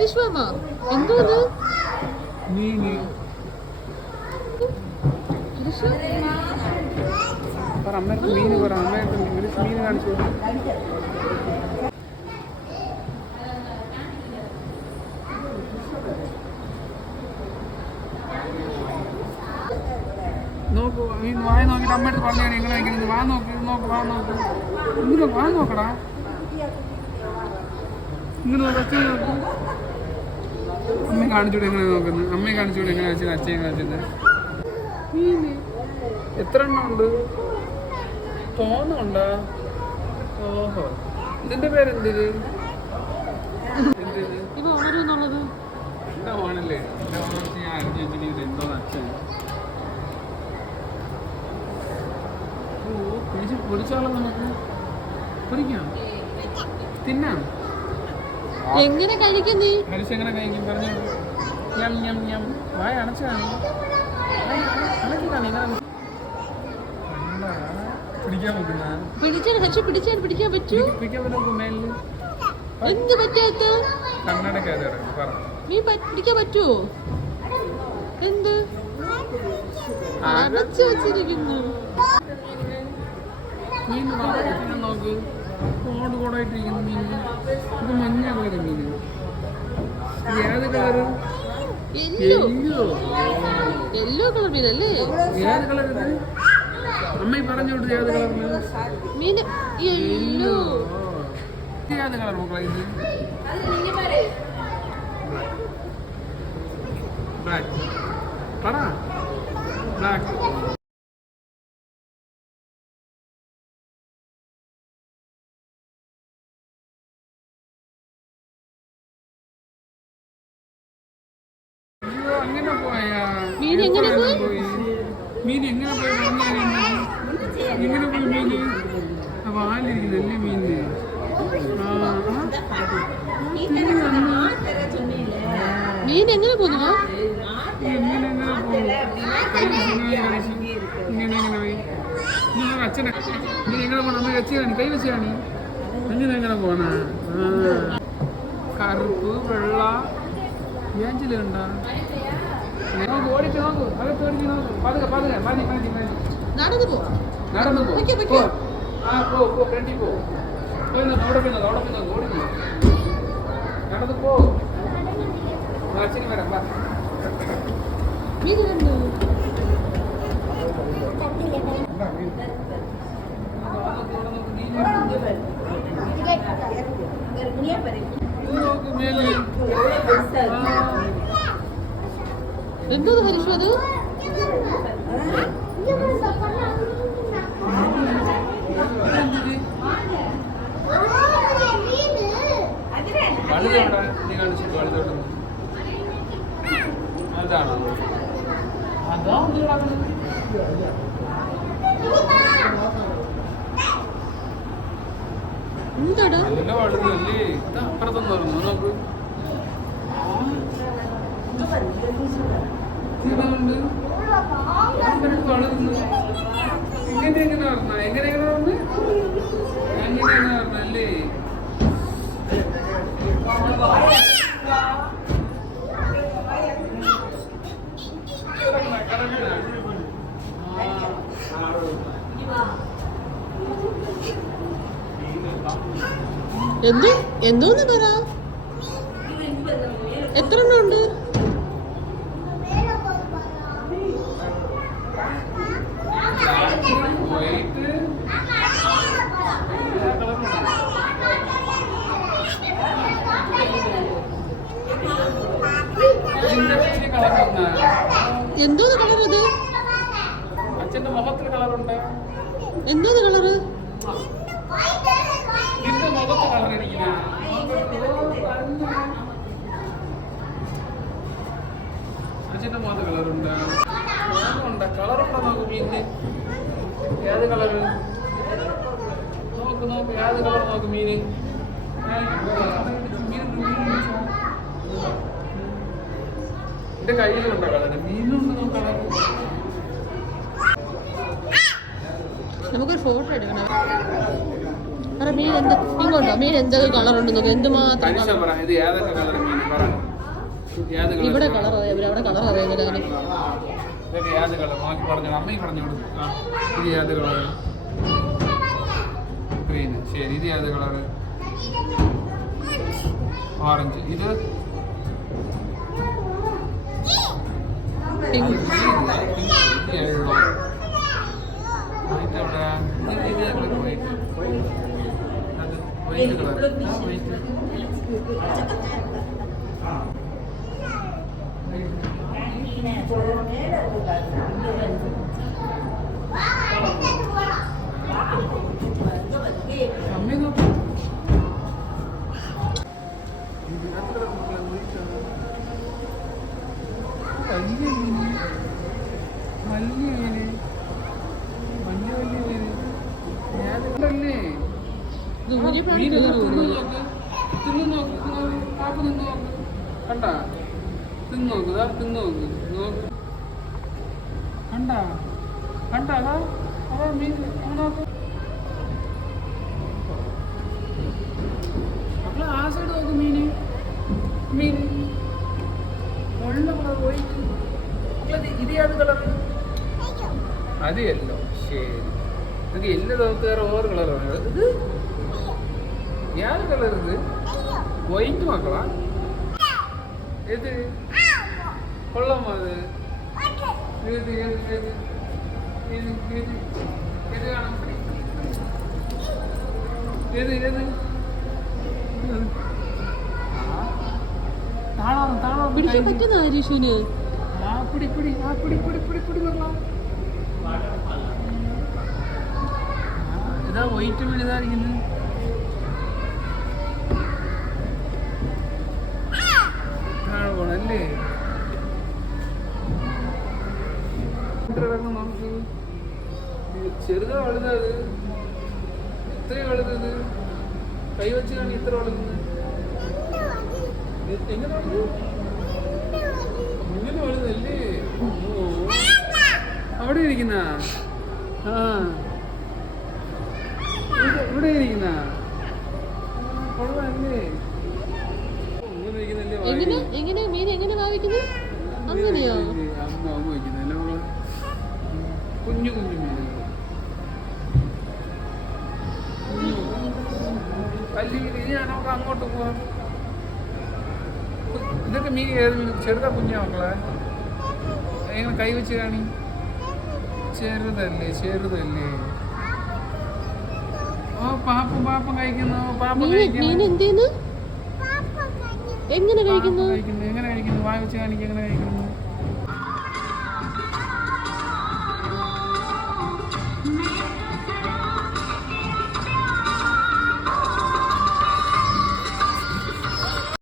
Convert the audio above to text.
ഹരിശ്വാമ എന്തോന്ന്? മീന് ഹരിശ്വാ പറ അമ്മയ്ക്ക് ഇംഗ്ലീഷ് മീൻ കാണിച്ചു. നോക്കൂ ഈ വായ നോക്കിട്ട് അമ്മയുടെ പറഞ്ഞു എങ്ങനെ വാ വാ നോക്ക്. ഇങ്ങനെ വാ നോക്കടാ. ഇങ്ങനെ നോക്ക് നോക്ക്. അമ്മ കാണിച്ചൂടെ എങ്ങനെ നോക്കുന്നത്? അമ്മയെ കാണിച്ചൂടെ എങ്ങനെ വെച്ചത്? അച്ഛനെ കാണിച്ചത് എത്ര എണ്ണം ഉണ്ട്? തോന്നുണ്ടോ ഓഹോ. ഇതിന്റെ പേരെന്ത് ഉണരുന്നുള്ളത് എന്റെ ഞാൻ അറിഞ്ഞു വെച്ചിട്ട് എന്തോ അച്ഛൻ. ഓ പിടിച്ച് പൊടിച്ചാലോ നമുക്ക്. പിടിക്കാം തിന്നാം. എങ്ങനെ കഴിക്കും നീ? ഹരിശ് എങ്ങനെ കഴിക്കും പറഞ്ഞു. ഞം ഞം ഞം. വായ എന്താ? പിടിക്കാൻ പിടിച്ചാൽ പിടിക്കാൻ പറ്റൂ. എന്ത് പറ്റാത്ത? നീ പിടിക്കാൻ പറ്റുമോ എന്ത്? അടച്ചു വെച്ചിരിക്കുന്നു. നോക്ക്? കോട് കോടായിട്ടിരിക്കുന്ന മീൻ. ഇത് മഞ്ഞ കളറ് മീൻ ഏത് കളറ്? യെല്ലോ യെല്ലോ കളർ മീനല്ലേ? ഏത് കളർ ഇത്? അമ്മ പറഞ്ഞു കൊടുത്ത് ഏത് കളർ മീൻ യെല്ലോ ഏത് കളർ മക്കളെ ഇത്? ബ്ലാക്ക്. പറ. ബ്ലാക്ക്. അങ്ങനെ പോയാ മീൻ എങ്ങനെ പോയി? മീൻ എങ്ങനെ പോയി പറഞ്ഞു തരാൻ എങ്ങനെ പോയി. മീൻ? ആ വാലിരിക്കുന്നല്ലേ മീൻ. മീൻ എങ്ങനെ പോകുന്നു ഇങ്ങനെ എങ്ങനെ പോകും. ഇങ്ങനെ എങ്ങനെ പോയി. നീ അച്ഛനെ നീ എങ്ങനെ പോണ. അമ്മ വെച്ച് കാണി കൈ വെച്ച് അങ്ങനെ എങ്ങനെ പോണ. കറുപ്പ് വെള്ള ఏంజలు ఉండా ఓడితే నాకు అగత్ ఓడితే నాకు పాదుగా పాదుగా మాది మాది మాది నడదు పో నడదు పో ఓకే ఓకే ఆ పో పో ఫ్రెండి పో పోయిన ఓడిపోయిన ఓడిపోయిన ఓడింది నడదు పో వచ్చింది మేడం బా మీరు రెండు நீயே பெரிய എന്തോ ഹരിഷു അത്? അതാണോ? അതാ ഇങ്ങനെ എങ്ങനെ പറഞ്ഞ എങ്ങനെ എങ്ങനെ പറഞ്ഞു എങ്ങനെ എങ്ങനെ പറഞ്ഞല്ലേ എന്ത്? എന്തോന്ന് പറ? എത്ര എണ്ണം ഉണ്ട് പേര് കളർ കളർ അത് അച്ഛന്റെ മുഖത്തിൽ കളറുണ്ട്. എന്തോന്ന് കളറ്? നിന്റെ മുഖത്ത് കളർ ഇരിക്കുന്ന അച്ഛന്റെ മുഖത്ത് കളറുണ്ട്. ഉണ്ട് കളറുണ്ടോ നോക്ക് മീനിന് ഏത് കളറ്? നോക്ക് നോക്ക്. ഏത് കളർ നോക്ക് മീന്? എന്റെ കയ്യിലുണ്ടോ കളറ്? മീനുണ്ട് നോക്ക് കളർ നമുക്കൊരു ഫോട്ടോ എടുക്കണം. പറ മീൻ എന്ത് ഇങ്ങോട്ടോ മീൻ എന്തൊക്കെ കളർ ഉണ്ട് നോക്ക്? എന്തുമാത്രം ഇവിടെ കളർ അറിയാം. അവിടെ കളർ അറിയുന്നില്ല ശരി ഇത് ഏത് കളർ ഓറഞ്ച് ഇത്? പിങ്ക്. ഇത് യെല്ലോ വൈറ്റ് എവിടെ ഇത് ഇത് വൈറ്റ് അത് വൈറ്റ് കളർ ആ വൈറ്റ് അമ്മേ നോക്ക് ഇതിനകത്ത് കിടക്കുന്ന വൈറ്റ് വലിയ മീന് വലിയ മീന് വലിയ വലിയ മീന് ഞാൻ കണ്ടല്ലേ ഇത് ഊരിയപ്പോഴാണ് മീൻ colour തിന്നു പോകുന്നത്. നോക്ക് തിന്നു നോക്ക് തിന്നു പാപ്പ തിന്നു നോക്ക് കണ്ട? തിന്നു നോക്ക്. തിന്നു നോക്ക്. നോക്ക്. കണ്ട? കണ്ട? അതാ മീൻ. അങ്ങ് നോക്ക് മക്കളെ ആ സൈഡ് നോക്ക് മീന്. മീൻ. വൈറ്റ് മക്കളെ ഇത് ഏത് അത് യെല്ലോ ശരി. ഇത് എല്ലാ ദിവസത്തേറെ വേറെ കളറാണ് ഇത്? ഏത് കളർ ഇത് വൈറ്റ് മക്കളാ ഏത് കൊള്ളാമോ അത് ഏത് ഏത് ഏത് ഏത് ഏത് ഏത് കാണാം ഏത് ഏത് താളാണ് താളാണ് പിടിക്കാൻ പറ്റുന്ന ഹരീഷുവിന് ആ പിടി പിടി ആ പിടി പിടി പിടി പിടി നോക്കാം ഇതാ വൈറ്റ് മീൻ ഇതാ ഇരിക്കുന്നത് താഴെ പോണല്ലേ കിടക്കണം നമുക്ക് ഇത് ചെറുതാ വലുതാ ഇത് ഇത്രയും വലുതത് കൈ വെച്ച് കാണി ഇത്ര വളരുന്നത് എങ്ങനെ ഇങ്ങനെ വലുതല്ലേ അവിടെ ഇരിക്കുന്ന? ആ. ഇവിടെ- ഇരിക്കുന്ന? കൊള്ളാല്ലേ? ഇങ്ങനെ ഇരിക്കുന്നല്ലേ എങ്ങനെ? എങ്ങനെ? മീൻ എങ്ങനെ അങ്ങനെയോ? അമ്മ അമ്മ വയ്ക്കുന്നല്ലേ കുഞ്ഞു കുഞ്ഞു മീനുകൾ കല്ലി ഇനി നമുക്ക് അങ്ങോട്ട് പോവാം. ഇതൊക്കെ മീൻ ഏത് മീൻ ചെറുതാ കുഞ്ഞാ മക്കളെ? എങ്ങനെ കൈ വെച്ച് കാണി? ചെറുതല്ലേ ചെറുതല്ലേ. ഓ പാപ്പ പാപ്പം കഴിക്കുന്നു പാപ്പം കഴിക്കുന്നു. എങ്ങനെ കഴിക്കുന്നു എങ്ങനെ കഴിക്കുന്നു? വായ വെച്ച് കാണിക്കുക എങ്ങനെ കഴിക്കുന്നു?